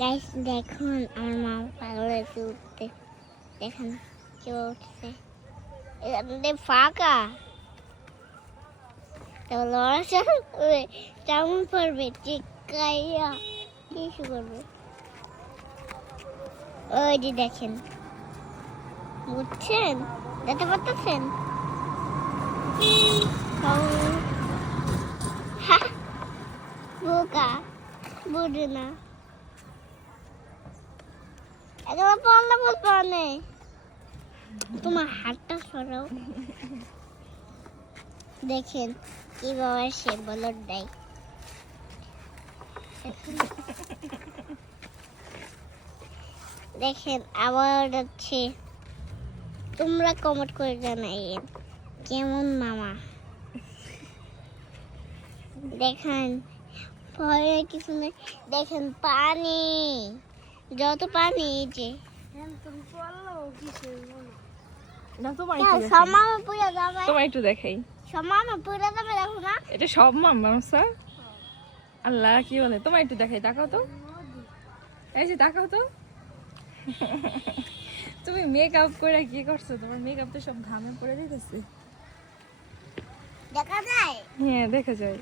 Guys দেখুন আমার মা পাগল হয়েছে উঠতে। দেখুন কেউ উঠছে, এখানে ফাঁকা। কেমন পড়বে চিকাইয়া কিছু করবে। ওই যে দেখেন, বুঝছেন? দেখতে পাচ্ছেন? বোকা বুঝে না, এগুলো পড়লে বলবো না। তোমার হাতটা সরাও। দেখেন কিভাবে সে বলদ দেয়। দেখেন আবার হচ্ছে, তোমরা কমেন্ট করে জানাইয়েন কেমন মামা। দেখেন ভয়ে কিছু নেই, দেখেন পানি, যত পানি এই যে তোমার একটু দেখাই। দেখো না, এটা সব মাম্মা আল্লাহ কি বলে, তোমার একটু দেখাই, তাকাও তো, এই যে তাকাও তো। তুমি মেকআপ করে কি করছো? তোমার মেকআপ তো সব ঘামে পড়ে দিতেছে। দেখা যায়? হ্যাঁ দেখা যায়।